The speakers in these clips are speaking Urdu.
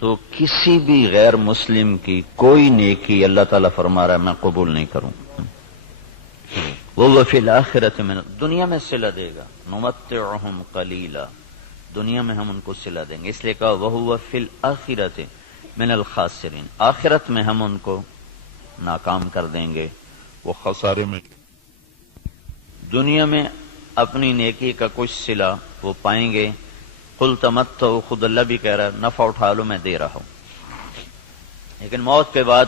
تو کسی بھی غیر مسلم کی کوئی نیکی اللہ تعالیٰ فرما رہا ہے میں قبول نہیں کروں. وہ فی الآخرۃ من، دنیا میں صلہ دے گا. نمتعہم قلیلا، دنیا میں ہم ان کو صلہ دیں گے، اس لیے کہا وہو فی الآخرۃ من الخاسرین، آخرت میں ہم ان کو ناکام کر دیں گے، وہ خسارے میں. دنیا میں اپنی نیکی کا کچھ صلہ وہ پائیں گے. قل تمتعوا، خود اللہ بھی کہہ رہا ہے نفع اٹھا لو میں دے رہا ہوں. لیکن موت کے بعد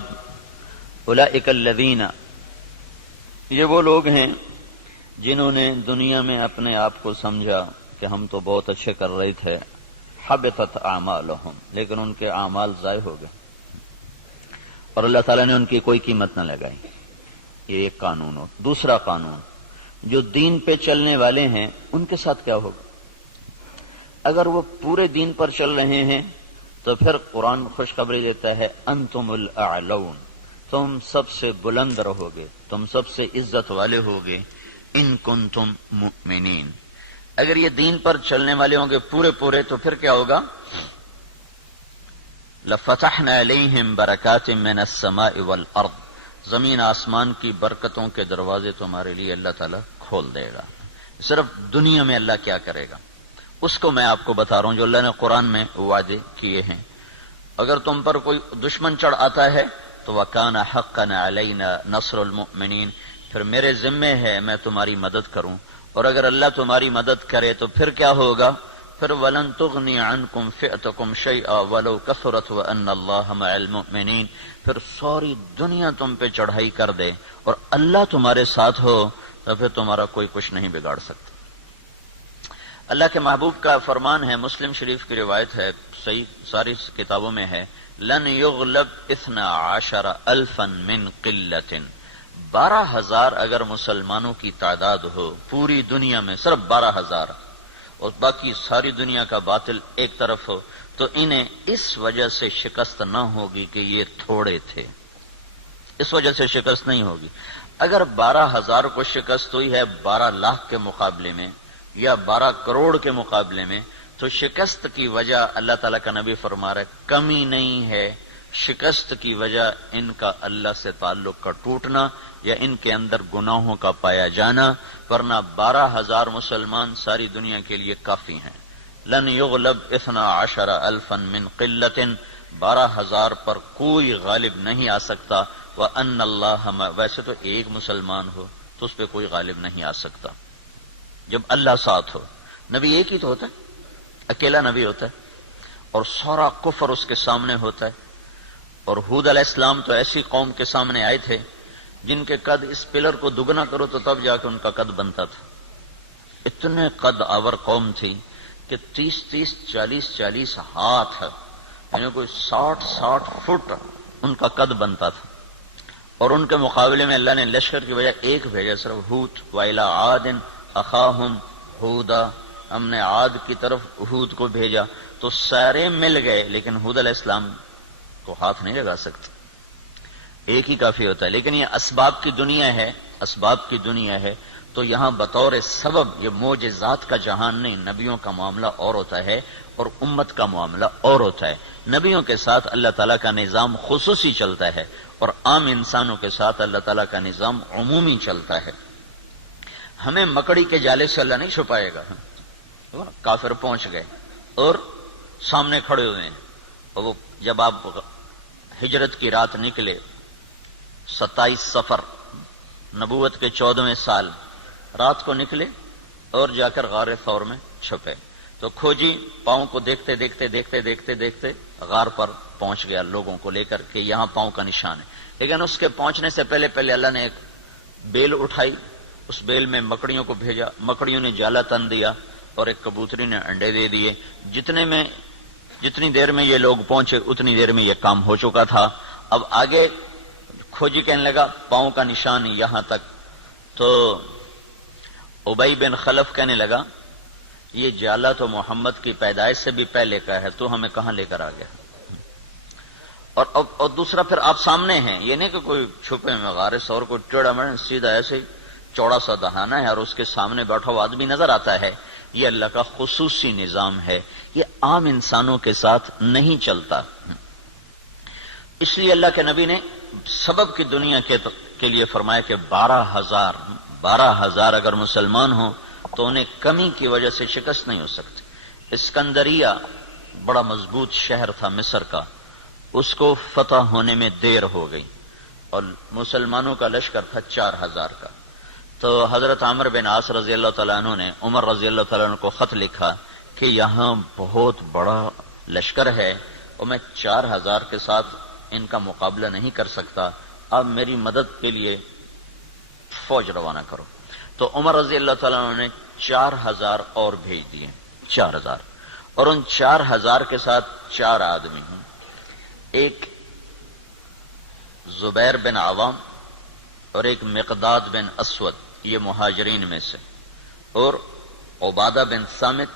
اولئک الذین، یہ وہ لوگ ہیں جنہوں نے دنیا میں اپنے آپ کو سمجھا کہ ہم تو بہت اچھے کر رہے تھے، حبطت اعمالہم، لیکن ان کے اعمال ضائع ہو گئے اور اللہ تعالیٰ نے ان کی کوئی قیمت نہ لگائی. یہ ایک قانون ہو. دوسرا قانون، جو دین پہ چلنے والے ہیں ان کے ساتھ کیا ہوگا؟ اگر وہ پورے دین پر چل رہے ہیں تو پھر قرآن خوشخبری دیتا ہے انتم الاعلون، تم سب سے بلند رہو گے، تم سب سے عزت والے ہوگے، ان کنتم مؤمنین. اگر یہ دین پر چلنے والے ہوں گے پورے تو پھر کیا ہوگا؟ لفتحنا علیہم برکات من السماء والارض، زمین آسمان کی برکتوں کے دروازے تمہارے لیے اللہ تعالیٰ کھول دے گا. صرف دنیا میں اللہ کیا کرے گا اس کو میں آپ کو بتا رہا ہوں جو اللہ نے قرآن میں وعدے کیے ہیں. اگر تم پر کوئی دشمن چڑھ آتا ہے تو وَكَانَ حَقًّا عَلَيْنَا نَصْرُ الْمُؤْمِنِينَ، پھر میرے ذمے ہے میں تمہاری مدد کروں. اور اگر اللہ تمہاری مدد کرے تو پھر کیا ہوگا؟ پھر وَلَن تُغْنِيَ عَنْكُمْ فِئْتُكُمْ شَيْئًا وَلَوْ كَثُرَتْ وَأَنَّ اللَّهَ مَعَ الْمُؤْمِنِينَ. پھر ساری دنیا تم پہ چڑھائی کر دے اور اللہ تمہارے ساتھ ہو تو پھر تمہارا کوئی کچھ نہیں بگاڑ سکتا. اللہ کے محبوب کا فرمان ہے، مسلم شریف کی روایت ہے، صحیح ساری کتابوں میں ہے، لن یغلب 12,000 من قلت، 12,000 اگر مسلمانوں کی تعداد ہو پوری دنیا میں، صرف 12,000، اور باقی ساری دنیا کا باطل ایک طرف ہو، تو انہیں اس وجہ سے شکست نہ ہوگی کہ یہ تھوڑے تھے، اس وجہ سے شکست نہیں ہوگی. اگر 12,000 کو شکست ہوئی ہے 12 لاکھ کے مقابلے میں یا 12 کروڑ کے مقابلے میں، تو شکست کی وجہ اللہ تعالیٰ کا نبی فرما رہا ہے کمی نہیں ہے، شکست کی وجہ ان کا اللہ سے تعلق کا ٹوٹنا یا ان کے اندر گناہوں کا پایا جانا، ورنہ 12,000 مسلمان ساری دنیا کے لیے کافی ہیں. لن یغلب 12,000 من قلت، 12,000 پر کوئی غالب نہیں آ سکتا. وَأَنَّ اللَّهَ، ویسے تو ایک مسلمان ہو تو اس پہ کوئی غالب نہیں آ سکتا جب اللہ ساتھ ہو. نبی ایک ہی تو ہوتا ہے، اکیلا نبی ہوتا ہے اور سارا کفر اس کے سامنے ہوتا ہے. اور ہود علیہ السلام تو ایسی قوم کے سامنے آئے تھے جن کے قد اس پلر کو دگنا کرو تو تب جا کے ان کا قد بنتا تھا. اتنے قد آور قوم تھی کہ 30 40 ہاتھ، یعنی کوئی 60 فٹ ان کا قد بنتا تھا. اور ان کے مقابلے میں اللہ نے لشکر کی وجہ ایک بھیجا، صرف ہود. وَإِلَىٰ عَادٍ أَخَاهُمْ هُودًا، ہم نے عاد کی طرف ہود کو بھیجا تو سارے مل گئے لیکن ہود علیہ السلام کو ہاتھ نہیں لگا سکتے، ایک ہی کافی ہوتا ہے. لیکن یہ اسباب کی دنیا ہے، اسباب کی دنیا ہے، تو یہاں بطور سبب یہ معجزات کا جہان نہیں، نبیوں کا معاملہ اور ہوتا ہے اور امت کا معاملہ اور ہوتا ہے. نبیوں کے ساتھ اللہ تعالیٰ کا نظام خصوصی چلتا ہے اور عام انسانوں کے ساتھ اللہ تعالیٰ کا نظام عمومی چلتا ہے. ہمیں مکڑی کے جالے سے اللہ نہیں چھپائے گا. کافر پہنچ گئے اور سامنے کھڑے ہوئے ہیں، اور وہ جب آپ ہجرت کی رات نکلے 27 صفر نبوت کے 14ویں سال رات کو نکلے اور جا کر غار ثور میں چھپے، تو کھوجی پاؤں کو دیکھتے دیکھتے غار پر پہنچ گیا لوگوں کو لے کر کہ یہاں پاؤں کا نشان ہے. لیکن اس کے پہنچنے سے پہلے اللہ نے ایک بیل اٹھائی، اس بیل میں مکڑیوں کو بھیجا، مکڑیوں نے جالا تن دیا اور ایک کبوتری نے انڈے دے دیے. جتنی دیر میں یہ لوگ پہنچے اتنی دیر میں یہ کام ہو چکا تھا. اب آگے کھوجی کہنے لگا پاؤں کا نشان یہاں تک، تو ابی بن خلف کہنے لگا یہ جالا تو محمد کی پیدائش سے بھی پہلے کا ہے، تو ہمیں کہاں لے کر آ گیا. اور دوسرا پھر آپ سامنے ہیں، یہ نہیں کہ کوئی چھپے میں غار ثور کو ٹیڑھا مڑا، سیدھا ایسے چوڑا سا دہانا ہے اور اس کے سامنے بیٹھا ہوا آدمی نظر آتا ہے. یہ اللہ کا خصوصی نظام ہے، یہ عام انسانوں کے ساتھ نہیں چلتا. اس لیے اللہ کے نبی نے سبب کی دنیا کے لیے فرمایا کہ 12,000 اگر مسلمان ہوں تو انہیں کمی کی وجہ سے شکست نہیں ہو سکتی. اسکندریہ بڑا مضبوط شہر تھا مصر کا، اس کو فتح ہونے میں دیر ہو گئی اور مسلمانوں کا لشکر تھا 4,000 کا. تو حضرت عمرو بن عاص رضی اللہ تعالیٰ عنہ نے عمر رضی اللہ تعالیٰ عنہ کو خط لکھا کہ یہاں بہت بڑا لشکر ہے اور میں 4,000 کے ساتھ ان کا مقابلہ نہیں کر سکتا، اب میری مدد کے لیے فوج روانہ کرو. تو عمر رضی اللہ تعالیٰ عنہ نے 4,000 اور بھیج دیے، 4,000، اور ان 4,000 کے ساتھ 4 آدمی ہیں، ایک زبیر بن عوام اور ایک مقداد بن اسود، یہ مہاجرین میں سے، اور عبادہ بن صامت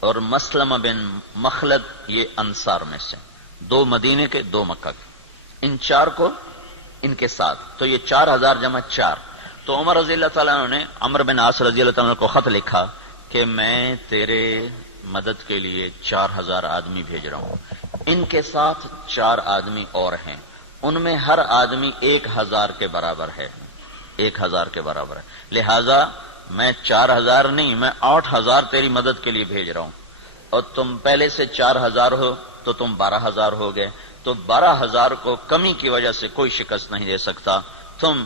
اور مسلمہ بن مخلد، یہ انصار میں سے، 2 مدینے کے 2 مکہ کے. ان 4 کو ان کے ساتھ، تو یہ 4,000 جمع 4. تو عمر رضی اللہ تعالیٰ عنہ نے عمرو بن عاص رضی اللہ تعالیٰ عنہ کو خط لکھا کہ میں تیرے مدد کے لیے 4,000 آدمی بھیج رہا ہوں، ان کے ساتھ 4 آدمی اور ہیں، ان میں ہر آدمی 1,000 کے برابر ہے، 1,000 کے برابر ہے، لہذا میں 4,000 نہیں، میں 8,000 تیری مدد کے لیے بھیج رہا ہوں، اور تم پہلے سے 4,000 ہو تو تم 12,000 ہو گئے. تو 12,000 کو کمی کی وجہ سے کوئی شکست نہیں دے سکتا. تم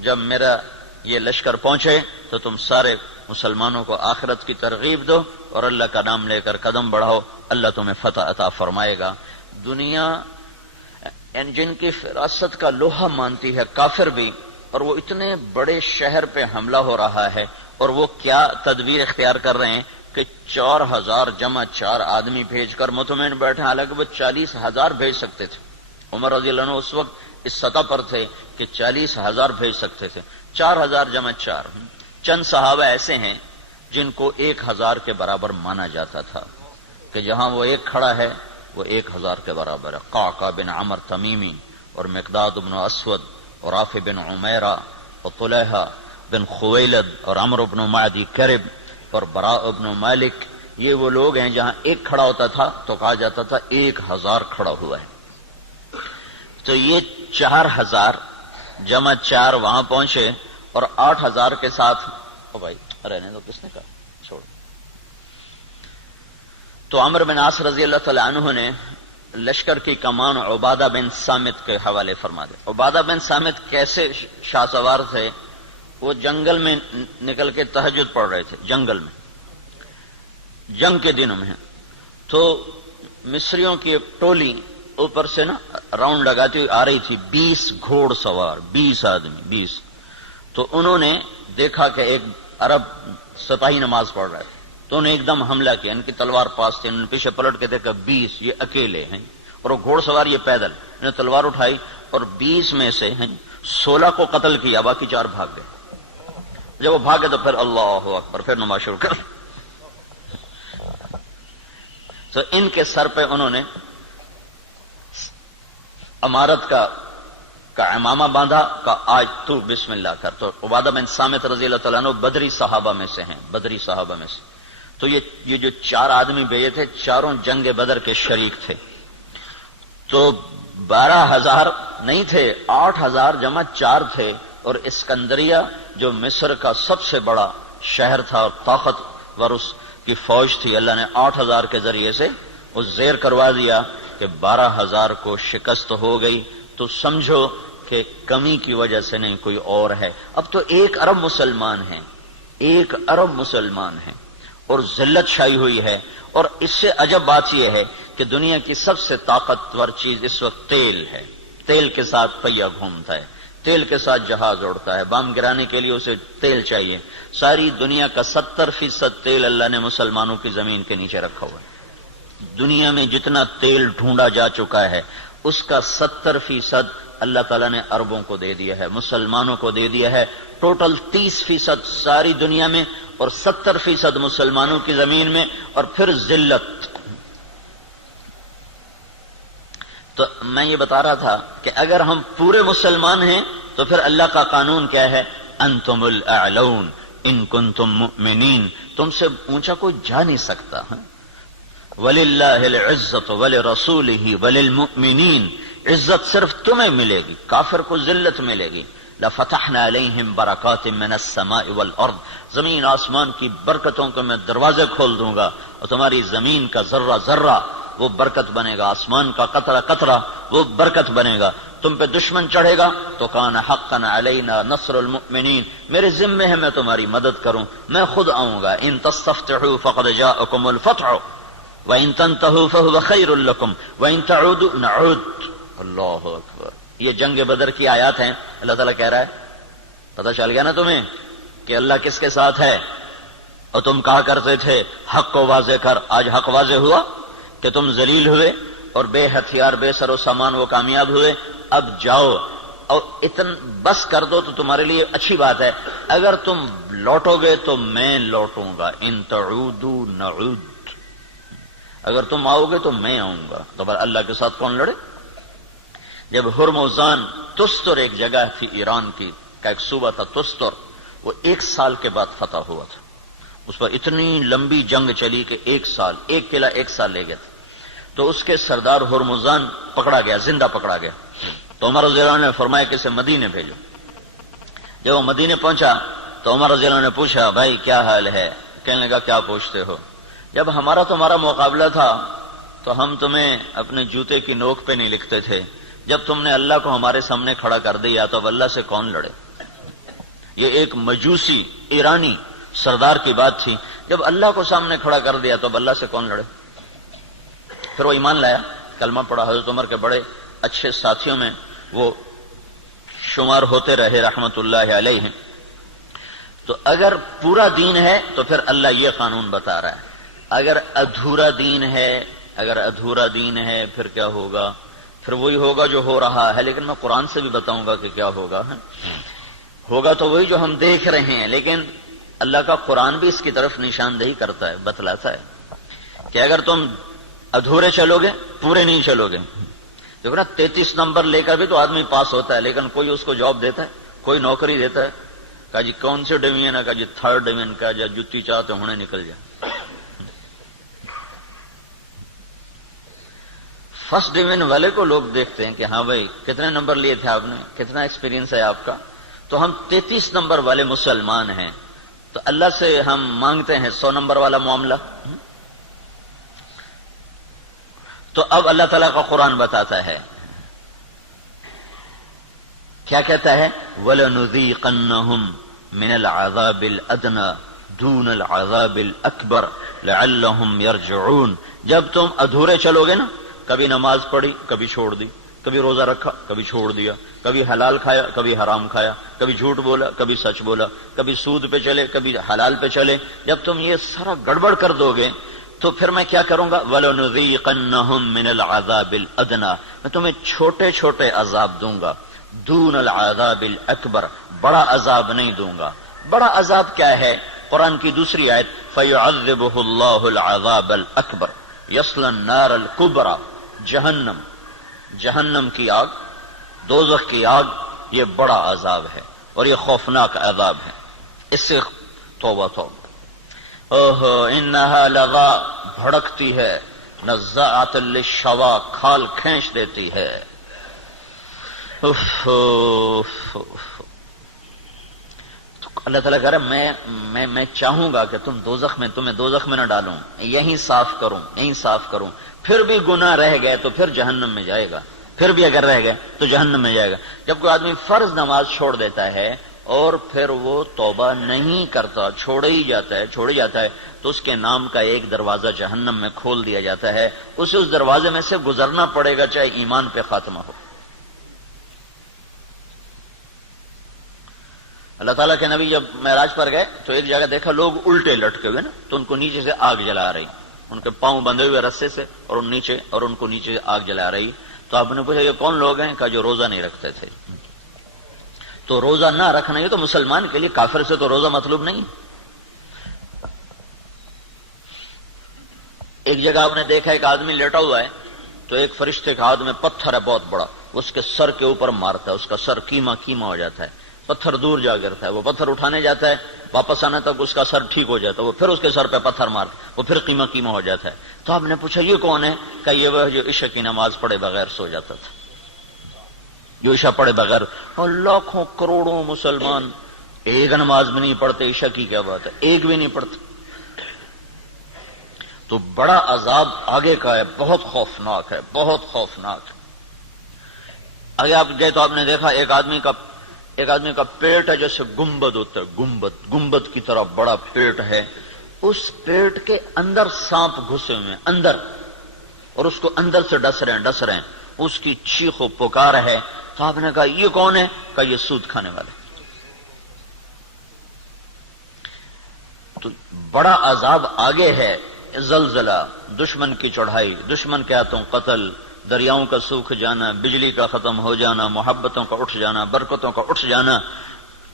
جب میرا یہ لشکر پہنچے تو تم سارے مسلمانوں کو آخرت کی ترغیب دو اور اللہ کا نام لے کر قدم بڑھاؤ، اللہ تمہیں فتح عطا فرمائے گا. دنیا جن کی فراست کا لوہا مانتی ہے، کافر بھی، اور وہ اتنے بڑے شہر پہ حملہ ہو رہا ہے، اور وہ کیا تدبیر اختیار کر رہے ہیں کہ 4,000 جمع 4 آدمی بھیج کر مطمئن بیٹھے، حالانکہ وہ 40,000 بھیج سکتے تھے. عمر رضی اللہ عنہ اس وقت اس سطح پر تھے کہ 40,000 بھیج سکتے تھے. 4,000 جمع 4. چند صحابہ ایسے ہیں جن کو 1,000 کے برابر مانا جاتا تھا کہ جہاں وہ ایک کھڑا ہے وہ 1,000 کے برابر ہے. قعقاع بن عمر تمیمی اور مقداد بن اسود اور رافع بن عمیرہ اور طلحہ بن خویلد اور عمرو بن معدی کرب اور براء بن مالک، یہ وہ لوگ ہیں جہاں ایک کھڑا ہوتا تھا تو کہا جاتا تھا 1,000 کھڑا ہوا ہے. تو یہ 4,000 جمع 4 وہاں پہنچے اور 8,000 کے ساتھ، او بھائی رہنے دو، کس نے کہا چھوڑ. تو عمرو بن عاص رضی اللہ تعالی عنہ نے لشکر کی کمان عبادہ بن صامت کے حوالے فرما دے. عبادہ بن صامت کیسے شاہ سوار تھے؟ وہ جنگل میں نکل کے تہجد پڑھ رہے تھے، جنگل میں، جنگ کے دنوں میں. تو مصریوں کی ایک ٹولی اوپر سے نا راؤنڈ لگاتی ہوئی آ رہی تھی، 20 گھوڑ سوار، 20 آدمی، 20. تو انہوں نے دیکھا کہ ایک عرب سپاہی نماز پڑھ رہا ہے، تو انہیں ایک دم حملہ کیا. ان کی تلوار پاس تھی، انہوں نے پیچھے پلٹ کے دیکھا 20 یہ اکیلے ہیں، اور وہ گھوڑ سوار یہ پیدل. انہوں نے تلوار اٹھائی اور 20 میں سے 16 کو قتل کیا، باقی 4 بھاگ گئے. جب وہ بھاگے تو پھر اللہ اکبر، پھر نماز شروع کر. تو ان کے سر پہ انہوں نے امارت کا امامہ باندھا، کا آج تو بسم اللہ کر. تو عبادہ بن صامت رضی اللہ تعالیٰ عنہ بدری صحابہ میں سے ہیں، بدری صحابہ میں سے. تو یہ جو 4 آدمی بھیجے تھے، چاروں جنگ بدر کے شریک تھے. تو 12,000 نہیں تھے، 8,000 جمع 4 تھے. اور اسکندریہ جو مصر کا سب سے بڑا شہر تھا اور طاقتور اس کی فوج تھی، اللہ نے 8,000 کے ذریعے سے اس زیر کروا دیا کہ 12,000 کو شکست ہو گئی. تو سمجھو کہ کمی کی وجہ سے نہیں، کوئی اور ہے. اب تو 1 ارب مسلمان ہیں، 1 ارب مسلمان ہیں، اور ذلت چھائی ہوئی ہے. اور اس سے عجب بات یہ ہے کہ دنیا کی سب سے طاقتور چیز اس وقت تیل ہے. تیل کے ساتھ پہیہ گھومتا ہے، تیل کے ساتھ جہاز اڑتا ہے، بم گرانے کے لیے اسے تیل چاہیے. ساری دنیا کا 70% تیل اللہ نے مسلمانوں کی زمین کے نیچے رکھا ہوا ہے. دنیا میں جتنا تیل ڈھونڈا جا چکا ہے اس کا 70% اللہ تعالیٰ نے عربوں کو دے دیا ہے، مسلمانوں کو دے دیا ہے. ٹوٹل 30% ساری دنیا میں اور 70% مسلمانوں کی زمین میں. اور پھر ذلت. تو میں یہ بتا رہا تھا کہ اگر ہم پورے مسلمان ہیں تو پھر اللہ کا قانون کیا ہے؟ انتم الاعلون، ان کنتم مؤمنین، تم سے اونچا کوئی جا نہیں سکتا. وَلِلَّهِ الْعِزَّةُ وَلِرَسُولِهِ وَلِلْمُؤْمِنِينَ، عزت صرف تمہیں ملے گی، کافر کو ذلت ملے گی. لَفَتَحْنَا عَلَيْهِمْ بَرَكَاتٍ مِّنَ السَّمَاءِ وَالْأَرْضِ، زمین آسمان کی برکتوں کو میں دروازے کھول دوں گا اور تمہاری زمین کا ذرہ ذرہ وہ برکت بنے گا، آسمان کا قطرہ قطرہ وہ برکت بنے گا. تم پہ دشمن چڑھے گا تو کان حقا علینا نصر المؤمنین، میرے ذمے ہے میں تمہاری مدد کروں، میں خود آؤں گا. ان تستفتحوا فقد جاءکم الفتح وان تنتهوا فهو خیر لکم وان تعودوا نعود. اللہ اکبر. یہ جنگ بدر کی آیات ہیں. اللہ تعالیٰ کہہ رہا ہے پتہ چل گیا نا تمہیں کہ اللہ کس کے ساتھ ہے، اور تم کہا کرتے تھے حق کو واضح کر. آج حق واضح ہوا کہ تم ذلیل ہوئے اور بے ہتھیار بے سر و سامان وہ کامیاب ہوئے. اب جاؤ اور بس کر دو تو تمہارے لیے اچھی بات ہے. اگر تم لوٹو گے تو میں لوٹوں گا. ان تعودوا نعود، اگر تم آؤ گے تو میں آؤں گا. تو پر اللہ کے ساتھ کون لڑے؟ جب ہرمزان تستر ایک جگہ تھی ایران کی کا ایک صوبہ تھا تستر، وہ 1 سال کے بعد فتح ہوا تھا. اس پر اتنی لمبی جنگ چلی کہ 1 سال، ایک قلعہ 1 سال لے گیا تھا. تو اس کے سردار ہرمزان پکڑا گیا، زندہ پکڑا گیا. تو عمر رضی اللہ عنہ نے فرمایا کہ اسے مدینے بھیجو. جب وہ مدینے پہنچا تو عمر رضی اللہ عنہ نے پوچھا بھائی کیا حال ہے؟ کہنے لگا کیا پوچھتے ہو، جب ہمارا تمہارا مقابلہ تھا تو ہم تمہیں اپنے جوتے کی نوک پہ نہیں لکھتے تھے، جب تم نے اللہ کو ہمارے سامنے کھڑا کر دیا تو اب اللہ سے کون لڑے؟ یہ ایک مجوسی ایرانی سردار کی بات تھی. جب اللہ کو سامنے کھڑا کر دیا تو اب اللہ سے کون لڑے؟ پھر وہ ایمان لایا، کلمہ پڑھا. حضرت عمر کے بڑے اچھے ساتھیوں میں وہ شمار ہوتے رہے رحمت اللہ علیہ. تو اگر پورا دین ہے تو پھر اللہ یہ قانون بتا رہا ہے. اگر ادھورا دین ہے پھر کیا ہوگا؟ پھر وہی ہوگا جو ہو رہا ہے. لیکن میں قرآن سے بھی بتاؤں گا کہ کیا ہوگا. ہوگا تو وہی جو ہم دیکھ رہے ہیں، لیکن اللہ کا قرآن بھی اس کی طرف نشاندہی کرتا ہے، بتلاتا ہے کہ اگر تم ادھورے چلو گے پورے نہیں چلو گے. دیکھو نا 33 نمبر لے کر بھی تو آدمی پاس ہوتا ہے، لیکن کوئی اس کو جاب دیتا ہے، کوئی نوکری دیتا ہے. کہا جی کون سے ڈویژن ہے؟ کہا جی 3rd ڈویژن کا. جا جتی چاہتے ہونے نکل جائے. 1st ڈویژن والے کو لوگ دیکھتے ہیں کہ ہاں بھائی کتنے نمبر لیے تھے آپ نے، کتنا ایکسپیرینس ہے آپ کا. تو ہم 33 نمبر والے مسلمان ہیں، تو اللہ سے ہم مانگتے ہیں 100 نمبر والا معاملہ. تو اب اللہ تعالیٰ کا قرآن بتاتا ہے، کیا کہتا ہے؟ وَلَنُذِيقَنَّهُمْ مِنَ الْعَذَابِ الْأَدْنَى دُونَ الْعَذَابِ الْأَكْبَرِ لَعَلَّهُمْ يَرْجِعُونَ. جب تم ادھورے چلو گے نا، کبھی نماز پڑھی کبھی چھوڑ دی، کبھی روزہ رکھا کبھی چھوڑ دیا، کبھی حلال کھایا کبھی حرام کھایا، کبھی جھوٹ بولا کبھی سچ بولا، کبھی سود پہ چلے کبھی حلال پہ چلے. جب تم یہ سارا گڑبڑ کر دو گے تو پھر میں کیا کروں گا؟ وَلَنُذِيقَنَّهُمْ مِنَ الْعَذَابِ الْأَدْنَى، میں تمہیں چھوٹے چھوٹے عذاب دوں گا. دون العذاب الاکبر، بڑا عذاب نہیں دوں گا. بڑا عذاب کیا ہے؟ قرآن کی دوسری آیت فَيُعَذِّبُهُ اللَّهُ الْعَذَابَ الْأَكْبَرَ يَصْلَى النَّارَ الْكُبْرَى. جہنم کی آگ، دوزخ کی آگ، یہ بڑا عذاب ہے اور یہ خوفناک عذاب ہے. اس سے توبہ توبہ. اوہو انہا لغا، بھڑکتی ہے. نزاعۃ للشوا، کھال کھینچ دیتی ہے. اللہ تعالیٰ کہہ رہا ہے میں چاہوں گا کہ تمہیں دوزخ میں نہ ڈالوں، یہیں صاف کروں. پھر بھی گناہ رہ گئے تو پھر جہنم میں جائے گا. پھر بھی اگر رہ گئے تو جہنم میں جائے گا. جب کوئی آدمی فرض نماز چھوڑ دیتا ہے اور پھر وہ توبہ نہیں کرتا، چھوڑے ہی جاتا ہے تو اس کے نام کا ایک دروازہ جہنم میں کھول دیا جاتا ہے. اسے اس دروازے میں سے گزرنا پڑے گا چاہے ایمان پہ خاتمہ ہو. اللہ تعالیٰ کے نبی جب معراج پر گئے تو ایک جگہ دیکھا لوگ الٹے لٹکے ہوئے نا، تو ان کو نیچے سے آگ جلا رہی، ان کے پاؤں بندھے ہوئے رسے سے اور ان کو نیچے سے آگ جلا رہی. تو آپ نے پوچھا یہ کون لوگ ہیں؟ کہا جو روزہ نہیں رکھتے تھے. تو روزہ نہ رکھنا یہ تو مسلمان کے لیے، کافر سے تو روزہ مطلوب نہیں. ایک جگہ آپ نے دیکھا ایک آدمی لیٹا ہوا ہے تو ایک فرشتے کا ہاتھ میں پتھر ہے بہت بڑا، اس کے سر کے اوپر مارتا ہے، اس کا سر کیما ہو جاتا ہے. پتھر دور جا گرتا ہے، وہ پتھر اٹھانے جاتا ہے، واپس آنے تک اس کا سر ٹھیک ہو جاتا ہے، وہ پھر اس کے سر پہ پتھر مار، وہ پھر قیمہ قیمہ ہو جاتا ہے۔ تو آپ نے پوچھا یہ کون ہے؟ کہ یہ وہ جو عشاء کی نماز پڑھے بغیر سو جاتا تھا، جو عشاء پڑھے بغیر۔ اور لاکھوں کروڑوں مسلمان ایک نماز بھی نہیں پڑھتے، عشاء کی کیا بات ہے، ایک بھی نہیں پڑھتے۔ تو بڑا عذاب آگے کا ہے، بہت خوفناک ہے، بہت خوفناک ہے۔ آگے آپ گئے تو آپ نے دیکھا ایک آدمی کا پیٹ ہے جیسے گنبد ہوتا ہے، گنبد کی طرح بڑا پیٹ ہے، اس پیٹ کے اندر سانپ گھسے ہوئے ہیں اندر، اور اس کو اندر سے ڈس رہے ہیں، اس کی چیخ و پکار ہے۔ تو آپ نے کہا یہ کون ہے؟ کہ یہ سود کھانے والے۔ تو بڑا عذاب آگے ہے، زلزلہ، دشمن کی چڑھائی، دشمن کے ہاتھوں قتل، دریاؤں کا سوکھ جانا، بجلی کا ختم ہو جانا، محبتوں کا اٹھ جانا، برکتوں کا اٹھ جانا،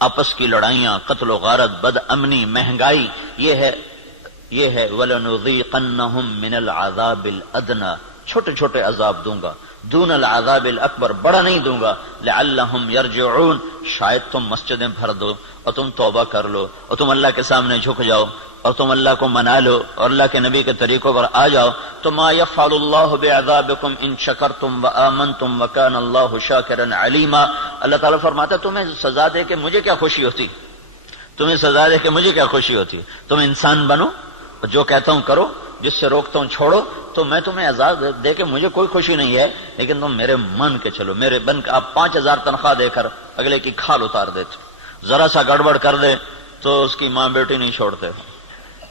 آپس کی لڑائیاں، قتل و غارت، بد امنی، مہنگائی، یہ ہے وَلَنُذِيقَنَّهُم مِّنَ الْعَذَابِ الْأَدْنَىٰ، چھوٹے چھوٹے عذاب دوں گا، دون العذاب الاکبر، بڑا نہیں دوں گا، لعلہم یرجعون، شاید تم مسجدیں بھر دو اور تم توبہ کر لو اور تم اللہ کے سامنے جھک جاؤ اور تم اللہ کو منا لو اور اللہ کے نبی کے طریقوں پر آ جاؤ تو ما یفعل اللہ بعذابکم ان شکرتم وآمنتم وکان اللہ شاکرا علیما۔ اللہ تعالیٰ فرماتا ہے تمہیں سزا دے کے مجھے کیا خوشی ہوتی، تمہیں سزا دے کے مجھے کیا خوشی ہوتی، تم انسان بنو، جو کہتا ہوں کرو، جس سے روکتا ہوں چھوڑو، تو میں تمہیں عذاب دے کے مجھے کوئی خوشی نہیں ہے، لیکن تم میرے مان کے چلو، میرے بن کے۔ آپ 5000 تنخواہ دے کر اگلے کی کھال اتار دیتے، ذرا سا گڑبڑ کر دے تو اس کی ماں بیٹی نہیں چھوڑتے،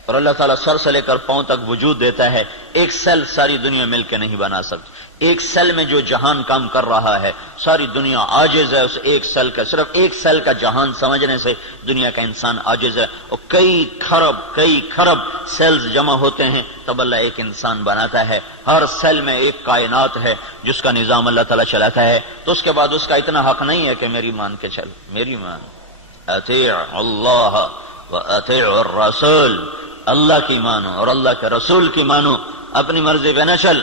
اور اللہ تعالیٰ سر سے لے کر پاؤں تک وجود دیتا ہے، ایک سیل ساری دنیا مل کے نہیں بنا سکتی، ایک سیل میں جو جہان کام کر رہا ہے ساری دنیا عاجز ہے اس ایک سیل کا، صرف ایک سیل کا جہان سمجھنے سے دنیا کا انسان عاجز ہے، اور کئی کھرب سیلز جمع ہوتے ہیں تب اللہ ایک انسان بناتا ہے، ہر سیل میں ایک کائنات ہے جس کا نظام اللہ تعالیٰ چلاتا ہے، تو اس کے بعد اس کا اتنا حق نہیں ہے کہ میری مان کے چل، میری مان، اطیع اللہ و اطیع الرسول، اللہ کی مانو اور اللہ کے رسول کی مانو، اپنی مرضی پہ نہ چل۔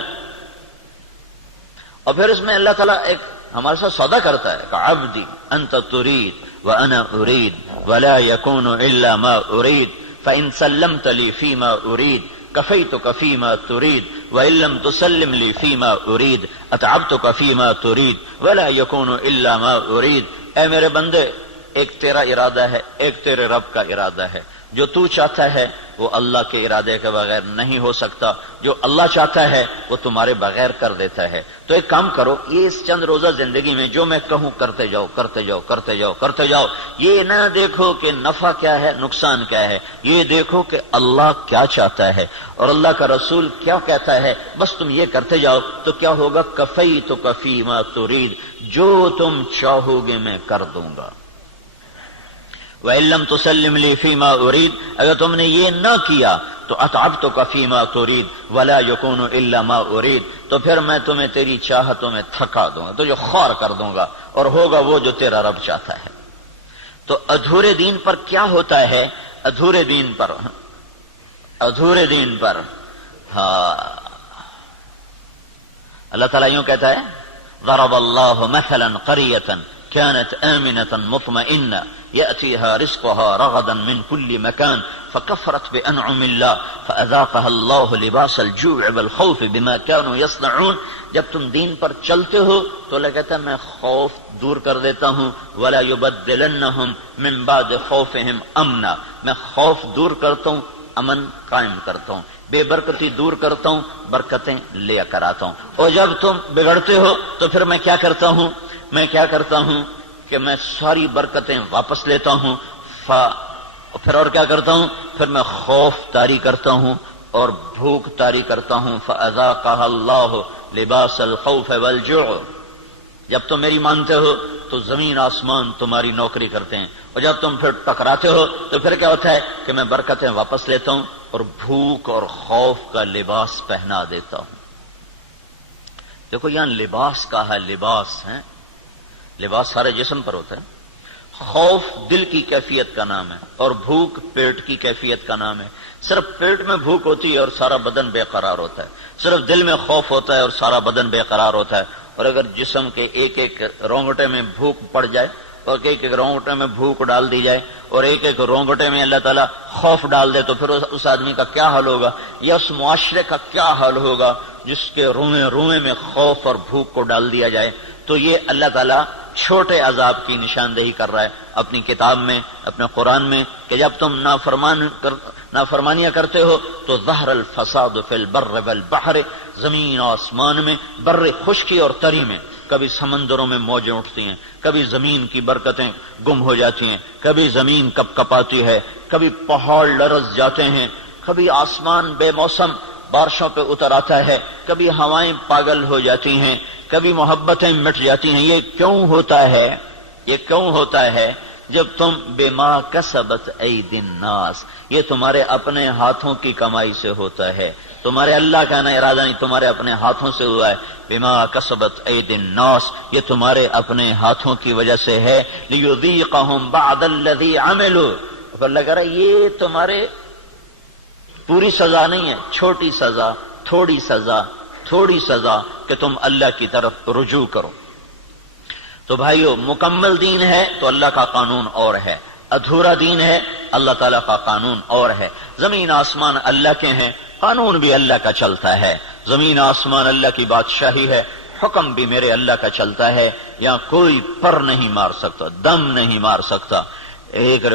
اور پھر اس میں اللہ تعالیٰ ایک ہمارے ساتھ سودا کرتا ہے کہ عبدی انت ترید وانا ارید ولا يكون الا ما ارید فان سلمت لي فيما ارید كفيتك فيما تريد وان لم تسلم لي فيما ارید اتعبتك فيما تريد ولا يكون الا ما ارید۔ اے میرے بندے، ایک تیرا ارادہ ہے، ایک تیرے رب کا ارادہ ہے، جو تو چاہتا ہے وہ اللہ کے ارادے کے بغیر نہیں ہو سکتا، جو اللہ چاہتا ہے وہ تمہارے بغیر کر دیتا ہے۔ تو ایک کام کرو، یہ اس چند روزہ زندگی میں جو میں کہوں کرتے جاؤ کرتے جاؤ کرتے جاؤ کرتے جاؤ، یہ نہ دیکھو کہ نفع کیا ہے نقصان کیا ہے، یہ دیکھو کہ اللہ کیا چاہتا ہے اور اللہ کا رسول کیا کہتا ہے، بس تم یہ کرتے جاؤ تو کیا ہوگا، کفیتک فیما ترید، جو تم چاہو گے میں کر دوں گا۔ وَإِن لَّمْ تُسَلِّمْ لِي فِيمَا أُرِيدُ، اگر تم نے یہ نہ کیا تو أَتْعَبْتُكَ فِيمَا تُرِيدُ وَلَا يَكُونُ إِلَّا مَا أُرِيدُ، تو پھر میں تمہیں تیری چاہتوں میں تھکا دوں گا، تجھے خوار کر دوں گا، اور ہوگا وہ جو تیرا رب چاہتا ہے۔ تو ادھورے دین پر کیا ہوتا ہے، ادھورے دین پر ہاں اللہ تعالیٰ یوں کہتا ہے، ضرب اللہ مثلا قریة كانت آمنة مطمئنة يأتيها رزقها رغدا من كل مكان فكفرت بأنعم الله فأذاقها الله لباس الجوع والخوف بما كانوا يصنعون۔ جب تم دین پر چلتے ہو تو اللہ کہتا ہے میں خوف دور کر دیتا ہوں، ولا يبدلنهم من بعد خوفهم امنا، میں خوف دور کرتا ہوں، امن قائم کرتا ہوں، بے برکتی دور کرتا ہوں، برکتیں لے کر آتا ہوں۔ اور جب تم بگڑتے ہو تو پھر میں کیا کرتا ہوں کہ میں ساری برکتیں واپس لیتا ہوں، پھر اور کیا کرتا ہوں، پھر میں خوف طاری کرتا ہوں اور بھوک طاری کرتا ہوں، فَأَذَاقَهَا اللَّهُ لِبَاسَ الْخَوْفِ وَالْجُوعِ۔ جب تم میری مانتے ہو تو زمین آسمان تمہاری نوکری کرتے ہیں، اور جب تم پھر ٹکراتے ہو تو پھر کیا ہوتا ہے کہ میں برکتیں واپس لیتا ہوں اور بھوک اور خوف کا لباس پہنا دیتا ہوں۔ دیکھو یہاں لباس کا ہے، لباس ہے، لباس سارے جسم پر ہوتا ہے، خوف دل کی کیفیت کا نام ہے اور بھوک پیٹ کی کیفیت کا نام ہے۔ صرف پیٹ میں بھوک ہوتی ہے اور سارا بدن بے قرار ہوتا ہے، صرف دل میں خوف ہوتا ہے اور سارا بدن بے قرار ہوتا ہے، اور اگر جسم کے ایک ایک رونگٹے میں بھوک پڑ جائے اور ایک ایک رونگٹے میں بھوک ڈال دی جائے اور ایک ایک رونگٹے میں اللہ تعالیٰ خوف ڈال دے تو پھر اس آدمی کا کیا حال ہوگا، یا اس معاشرے کا کیا حال ہوگا جس کے روئیں روئیں میں خوف اور بھوک کو ڈال دیا جائے۔ تو یہ اللہ تعالیٰ چھوٹے عذاب کی نشاندہی کر رہا ہے اپنی کتاب میں، اپنے قرآن میں، کہ جب تم نافرمانیاں کرتے ہو تو ظہر الفساد فی البر والبحر، زمین و آسمان میں، بر خشکی اور تری میں، کبھی سمندروں میں موجیں اٹھتی ہیں، کبھی زمین کی برکتیں گم ہو جاتی ہیں، کبھی زمین کپ کپاتی ہے، کبھی پہاڑ لرز جاتے ہیں، کبھی آسمان بے موسم بارشوں پہ اتر آتا ہے، کبھی ہوائیں پاگل ہو جاتی ہیں، کبھی محبتیں مٹ جاتی ہیں۔ یہ کیوں ہوتا ہے؟ یہ کیوں ہوتا ہے؟ جب تم بما کسبت ایدی الناس، یہ تمہارے اپنے ہاتھوں کی کمائی سے ہوتا ہے، تمہارے اللہ کا نہ ارادہ نہیں، تمہارے اپنے ہاتھوں سے ہوا ہے۔ بما کسبت ایدی الناس، یہ تمہارے اپنے ہاتھوں کی وجہ سے ہے۔ لیذیقہم بعد الذی عملوا، اللہ کہہ رہا ہے یہ تمہارے پوری سزا نہیں ہے، چھوٹی سزا، تھوڑی سزا، تھوڑی سزا کہ تم اللہ کی طرف رجوع کرو۔ تو بھائیو، مکمل دین ہے تو اللہ کا قانون اور ہے، ادھورا دین ہے اللہ تعالیٰ کا قانون اور ہے۔ زمین آسمان اللہ کے ہیں، قانون بھی اللہ کا چلتا ہے، زمین آسمان اللہ کی بادشاہی ہے، حکم بھی میرے اللہ کا چلتا ہے، یہاں کوئی پر نہیں مار سکتا، دم نہیں مار سکتا۔ ایک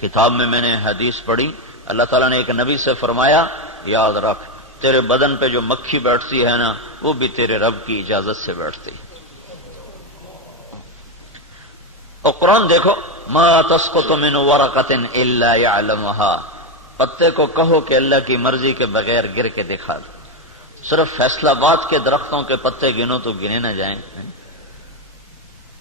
کتاب میں نے حدیث پڑھی، اللہ تعالیٰ نے ایک نبی سے فرمایا، یاد رکھ تیرے بدن پہ جو مکھی بیٹھتی ہے نا، وہ بھی تیرے رب کی اجازت سے بیٹھتی۔ اور قرآن دیکھو، ما تسقط من ورقۃ الا يعلمها، پتے کو کہو کہ اللہ کی مرضی کے بغیر گر کے دکھا دو۔ صرف فیصلہ آباد کے درختوں کے پتے گنو تو گنے نہ جائیں،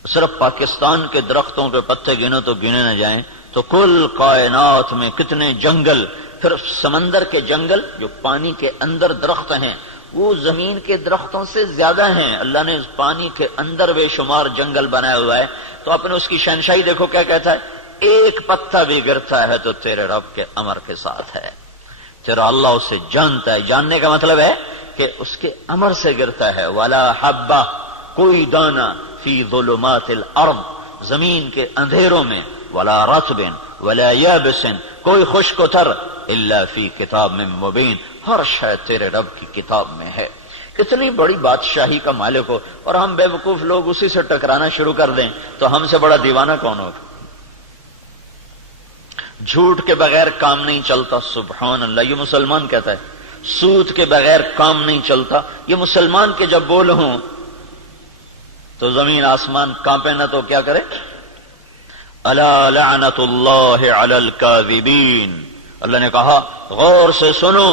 صرف پاکستان کے درختوں کے پتے گنو تو گنے نہ جائیں، تو کل کائنات میں کتنے جنگل، پھر سمندر کے جنگل جو پانی کے اندر درخت ہیں وہ زمین کے درختوں سے زیادہ ہیں۔ اللہ نے پانی کے اندر بے شمار جنگل بنایا ہوا ہے، تو آپ نے اس کی شہنشاہی دیکھو کیا کہتا ہے، ایک پتا بھی گرتا ہے تو تیرے رب کے امر کے ساتھ ہے، تیرا اللہ اسے جانتا ہے۔ جاننے کا مطلب ہے کہ اس کے امر سے گرتا ہے۔ ولا حبہ، کوئی دانہ، فی ظلمات الارض، زمین کے اندھیروں میں، ولا رطب ولا یابس، کوئی خشک و تر، الا فی کتاب من مبین، ہر شے تیرے رب کی کتاب میں ہے۔ اتنی بڑی بادشاہی کا مالک ہو اور ہم بے وقوف لوگ اسی سے ٹکرانا شروع کر دیں تو ہم سے بڑا دیوانہ کون ہوگا؟ جھوٹ کے بغیر کام نہیں چلتا، سبحان اللہ، یہ مسلمان کہتا ہے۔ سود کے بغیر کام نہیں چلتا، یہ مسلمان کے جب بول ہوں تو زمین آسمان کانپے نہ تو کیا کرے؟ الا لعنت اللہ علی الکاذبین، اللہ نے کہا غور سے سنو،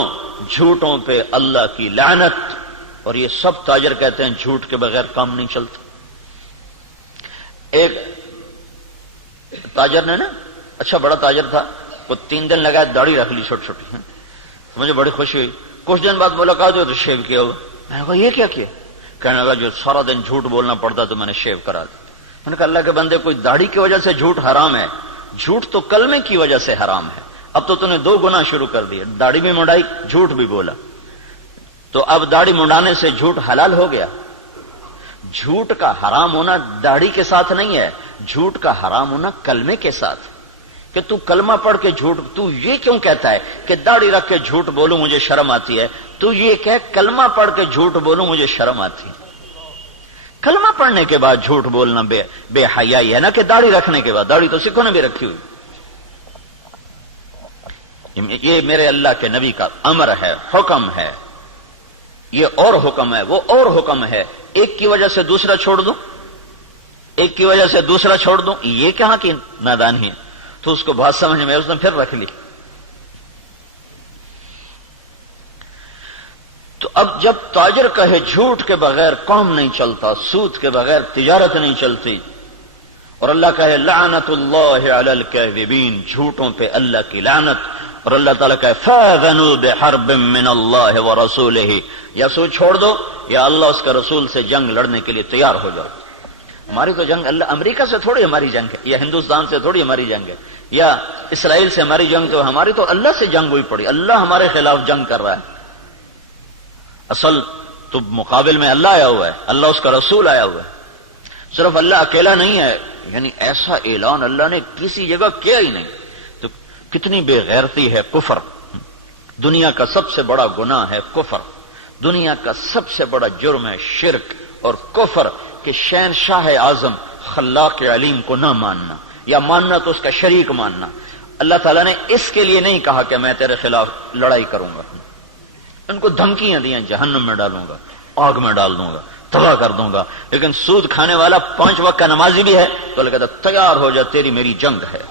جھوٹوں پہ اللہ کی لعنت۔ اور یہ سب تاجر کہتے ہیں جھوٹ کے بغیر کام نہیں چلتا۔ ایک تاجر نے نا، اچھا بڑا تاجر تھا، وہ 3 دن لگا داڑھی رکھ لی چھوٹی چھوٹی، مجھے بڑی خوشی ہوئی۔ کچھ دن بعد ملاقات ہوئی تو شیو کیا ہوا۔ میں نے کہا یہ کیا کیا؟ کہنے لگا جو سارا دن جھوٹ بولنا پڑتا تو میں نے شیو کرا دیا۔ میں نے کہا اللہ کے بندے، کوئی داڑھی کی وجہ سے جھوٹ حرام ہے؟ جھوٹ تو کلمے کی وجہ سے حرام ہے۔ اب تو نے 2 گناہ شروع کر دیے، داڑھی بھی منڈائی، جھوٹ بھی بولا، تو اب داڑھی منڈانے سے جھوٹ حلال ہو گیا۔ جھوٹ کا حرام ہونا داڑھی کے ساتھ نہیں ہے، جھوٹ کا حرام ہونا کلمے کے ساتھ، کہ تو کلمہ پڑھ کے جھوٹ، تو یہ کیوں کہتا ہے کہ داڑھی رکھ کے جھوٹ بولوں مجھے شرم آتی ہے؟ تو یہ کہ کلمہ پڑھ کے جھوٹ بولوں مجھے شرم آتی ہے۔ کلمہ پڑھنے کے بعد جھوٹ بولنا بے حیائی ہے نا، کہ داڑھی رکھنے کے بعد۔ داڑھی تو سکھوں نے بھی رکھی ہوئی۔ یہ میرے اللہ کے نبی کا امر ہے، حکم ہے، یہ اور حکم ہے، وہ اور حکم ہے۔ ایک کی وجہ سے دوسرا چھوڑ دوں، ایک کی وجہ سے دوسرا چھوڑ دوں، یہ کہاں کی نادانی ہے؟ تو اس کو بات سمجھ میں اس نے پھر رکھ لی۔ تو اب جب تاجر کہے جھوٹ کے بغیر کام نہیں چلتا، سود کے بغیر تجارت نہیں چلتی، اور اللہ کہے لعنت اللہ علی الکاذبین، جھوٹوں پہ اللہ کی لعنت، اور اللہ تعالیٰ کہے فاذنوا بحرب من اللہ ورسولہ، یا سود چھوڑ دو یا اللہ اس کے رسول سے جنگ لڑنے کے لیے تیار ہو جاؤ۔ ہماری تو جنگ اللہ، امریکہ سے تھوڑی ہماری جنگ ہے، یا ہندوستان سے تھوڑی ہماری جنگ ہے، یا اسرائیل سے ہماری جنگ، تو ہماری تو اللہ سے جنگ ہوئی پڑی، اللہ ہمارے خلاف جنگ کر رہا ہے۔ اصل تو مقابل میں اللہ آیا ہوا ہے، اللہ اس کا رسول آیا ہوا ہے۔ صرف اللہ اکیلا نہیں ہے، یعنی ایسا اعلان اللہ نے کسی جگہ کیا ہی نہیں. تو کتنی بے غیرتی ہے کفر. دنیا کا سب سے بڑا گناہ ہے کفر. دنیا کا سب سے بڑا جرم ہے شرک اور کفر کہ شہنشاہ اعظم خلاق علیم کو نہ ماننا یا ماننا تو اس کا شریک ماننا. اللہ تعالیٰ نے اس کے لیے نہیں کہا کہ میں تیرے خلاف لڑائی کروں گا. ان کو دھمکیاں دیں جہنم میں ڈالوں گا, آگ میں ڈال دوں گا, تباہ کر دوں گا. لیکن سود کھانے والا 5 وقت کا نمازی بھی ہے تو اللہ کہتا تیار ہو جا, تیری میری جنگ ہے.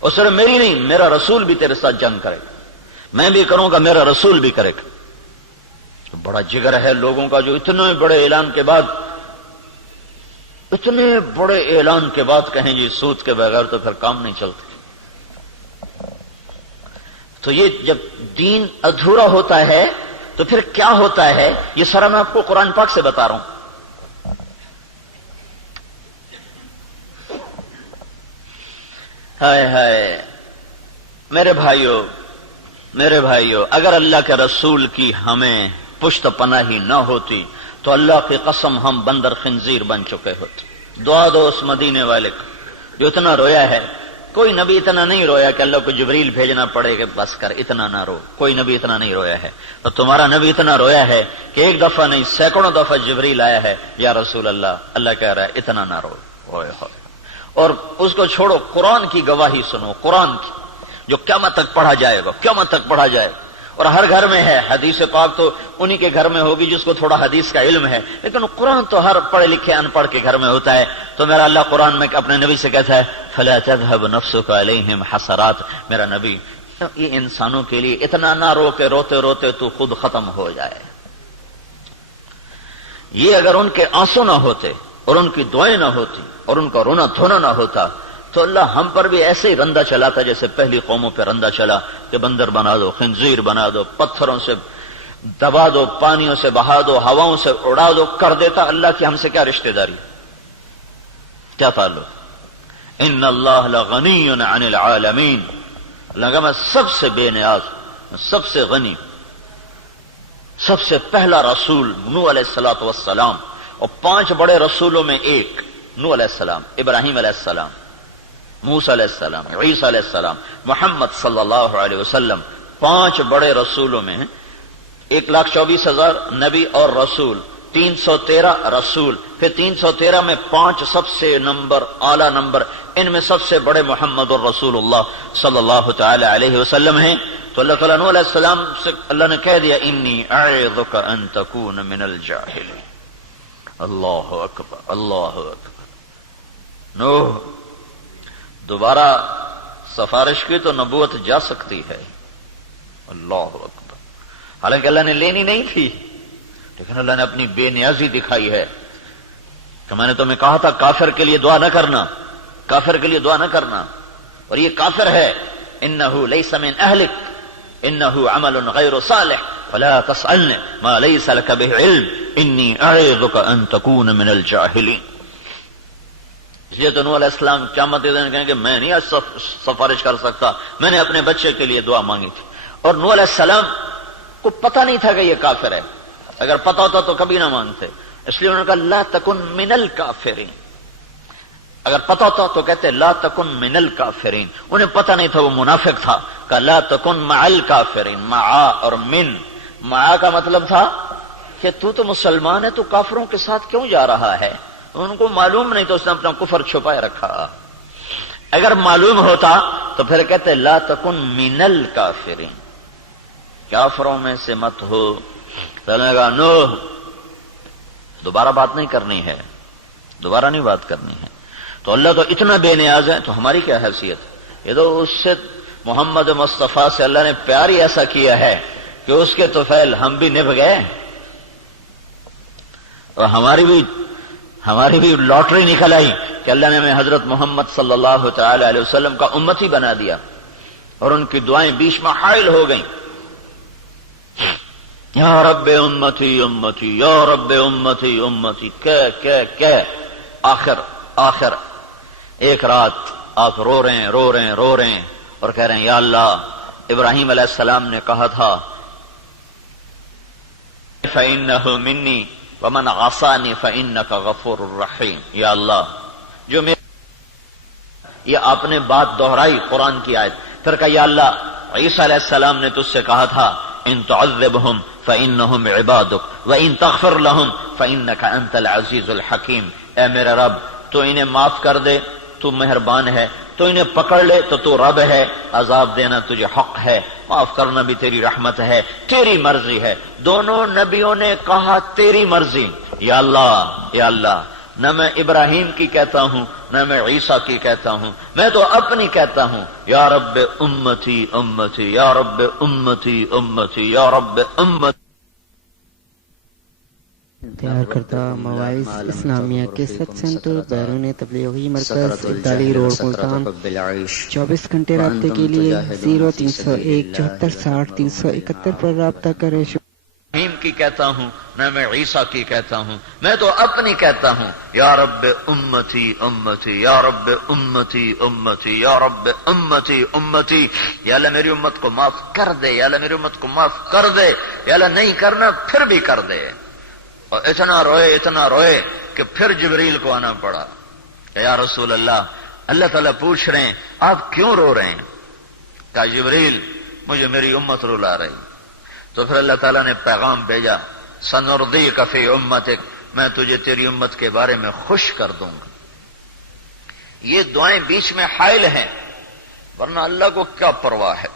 اور صرف میری نہیں, میرا رسول بھی تیرے ساتھ جنگ کرے گا. میں بھی کروں گا, میرا رسول بھی کرے گا. بڑا جگر ہے لوگوں کا جو اتنے بڑے اعلان کے بعد کہیں جی سود کے بغیر تو پھر کام نہیں چلتے. تو یہ جب دین ادھورا ہوتا ہے تو پھر کیا ہوتا ہے, یہ سارا میں آپ کو قرآن پاک سے بتا رہا ہوں. ہائے ہائے میرے بھائیو, اگر اللہ کے رسول کی ہمیں پشت پناہی نہ ہوتی تو اللہ کی قسم ہم بندر خنزیر بن چکے ہوتے. دعا دو اس مدینے والے کو جو اتنا رویا ہے. کوئی نبی اتنا نہیں رویا کہ اللہ کو جبریل بھیجنا پڑے کہ بس کر اتنا نہ رو. کوئی نبی اتنا نہیں رویا ہے. تو تمہارا نبی اتنا رویا ہے کہ ایک دفعہ نہیں سینکڑوں دفعہ جبریل آیا ہے, یا رسول اللہ کہہ رہا ہے اتنا نہ رو. اور اس کو چھوڑو, قرآن کی گواہی سنو, قرآن کی جو قیامت تک پڑھا جائے گا. اور ہر گھر میں ہے. حدیث پاک تو انہی کے گھر میں ہوگی جس کو تھوڑا حدیث کا علم ہے, لیکن قرآن تو ہر پڑھے لکھے ان پڑھ کے گھر میں ہوتا ہے. تو میرا اللہ قرآن میں اپنے نبی سے کہتا ہے فَلَا تَذْهَبْ نَفْسُكَ عَلَيْهِمْ حَسَرَاتٍ. میرا نبی یہ انسانوں کے لیے اتنا نہ رو کہ روتے روتے تو خود ختم ہو جائے. یہ اگر ان کے آنسو نہ ہوتے اور ان کی دعائیں نہ ہوتی اور ان کا رونا دھونا نہ ہوتا تو اللہ ہم پر بھی ایسے ہی رندہ چلاتا جیسے پہلی قوموں پہ رندہ چلا کہ بندر بنا دو, خنزیر بنا دو, پتھروں سے دبا دو, پانیوں سے بہا دو, ہواؤں سے اڑا دو, کر دیتا. اللہ کی ہم سے کیا رشتہ داری, کیا تعلق. ان اللہ لغنی عن العالمین. اللہ کا میں سب سے بے نیاز, سب سے غنی. سب سے پہلا رسول نوح علیہ الصلوۃ والسلام, اور 5 بڑے رسولوں میں ایک نوح علیہ السلام, ابراہیم علیہ السلام, موسیٰ علیہ السلام, عیسیٰ علیہ السلام, محمد صلی اللہ علیہ وسلم. 5 بڑے رسولوں میں 1,24,000 نبی اور رسول, 313 رسول, پھر 313 میں 5 سب سے اعلی نمبر, ان میں سب سے بڑے محمد الرسول اللہ صلی اللہ تعالی علیہ وسلم ہیں. تو اللہ تعالیٰ نوح علیہ السلام سے اللہ نے کہہ دیا انی اعظک ان تکون من الجاہلین. اللہ اکبر, اللہ اکبر. نوح دوبارہ سفارش کی تو نبوت جا سکتی ہے. اللہ اکبر. حالانکہ اللہ نے لینی نہیں تھی, لیکن اللہ نے اپنی بے نیازی دکھائی ہے کہ میں نے تمہیں کہا تھا کافر کے لیے دعا نہ کرنا, کافر کے لیے دعا نہ کرنا, اور یہ کافر ہے. انہ لیس من اہلک انہ عمل غیر صالح فلا تسألنی ما لیس لک بہ علم انی اعظک ان تکون من الجاہلین. اس لیے تو نوح علیہ السلام قیامت کے دن کہیں کہ میں نہیں آج سفارش کر سکتا, میں نے اپنے بچے کے لیے دعا مانگی تھی. اور نوح علیہ السلام کو پتہ نہیں تھا کہ یہ کافر ہے. اگر پتہ ہوتا تو کبھی نہ مانگتے. اس لیے انہوں نے کہا لا تکن من الکافرین. اگر پتہ ہوتا تو کہتے لا تکن من الکافرین. انہیں پتہ نہیں تھا, وہ منافق تھا. کہا لا تکن مع الکافرین. مع اور من, مع کا مطلب تھا کہ تو مسلمان ہے, تو کافروں کے ساتھ کیوں جا رہا ہے. ان کو معلوم نہیں تو اس نے اپنا کفر چھپائے رکھا. اگر معلوم ہوتا تو پھر کہتے لا تکن من الکافرین, کافروں میں سے مت ہو. تو نے کہا نوح دوبارہ بات نہیں کرنی ہے, دوبارہ نہیں بات کرنی ہے. تو اللہ تو اتنا بے نیاز ہے, تو ہماری کیا حیثیت. یہ تو اس سے محمد مصطفیٰ سے اللہ نے پیار ہی ایسا کیا ہے کہ اس کے طفیل ہم بھی نبھ گئے, اور ہماری بھی لاٹری نکل آئی کہ اللہ نے ہمیں حضرت محمد صلی اللہ تعالی علیہ وسلم کا امتی بنا دیا, اور ان کی دعائیں بیچ میں حائل ہو گئیں. یا رب امتی امتی, یا رب امتی امتی, کہ آخر ایک رات آپ رو رہے ہیں اور کہہ رہے ہیں یا اللہ, ابراہیم علیہ السلام نے کہا تھا فَإِنَّهُ مِنِّي وَمَنْ عَصَانِي فَإِنَّكَ غَفُورٌ رَحِيمٌ. یا اللہ جو میرے یہ آپ نے بات دہرائی قرآن کی آیت. پھر کہا یا اللہ عیسیٰ علیہ السلام نے تجھ سے کہا تھا ان تعذبہم فإنہم عبادک وإن تغفر لہم فإنک انت العزیز الحکیم. اے میرے رب تو انہیں معاف کر دے تو مہربان ہے، تو انہیں پکڑ لے تو رب ہے، عذاب دینا تجھے حق ہے، معاف کرنا بھی تیری رحمت ہے، تیری مرضی ہے. دونوں نبیوں نے کہا تیری مرضی. یا اللہ یا اللہ، نہ میں ابراہیم کی کہتا ہوں نہ میں عیسیٰ کی کہتا ہوں، میں تو اپنی کہتا ہوں یا رب امتی امتی یا رب امتی امتی یا رب امتی. تیار کردہ مواعظ اسلامیہ کیسٹ سینٹر بیرون تبلیغی مرکز ابدالی روڈ ملتان 24 گھنٹے رابطے کے لیے 0301 74 60 371 پر رابطہ کریں. ابراہیم کی کہتا ہوں نہ میں عیسیٰ کی کہتا ہوں، میں تو اپنی کہتا ہوں یا رب امتی امتی یا رب امتی امتی یا رب امتی امتی. یا اللہ میری امت کو معاف کر دے، یا اللہ میری امت کو معاف کر دے، یا اللہ نہیں کرنا پھر بھی کر دے. اور اتنا روئے کہ پھر جبریل کو آنا پڑا. یا رسول اللہ تعالیٰ پوچھ رہے ہیں آپ کیوں رو رہے ہیں؟ کہا جبریل مجھے میری امت رلا رہی. تو پھر اللہ تعالیٰ نے پیغام بھیجا سنردیک فی امتک، میں تجھے تیری امت کے بارے میں خوش کر دوں گا. یہ دعائیں بیچ میں حائل ہیں، ورنہ اللہ کو کیا پرواہ ہے.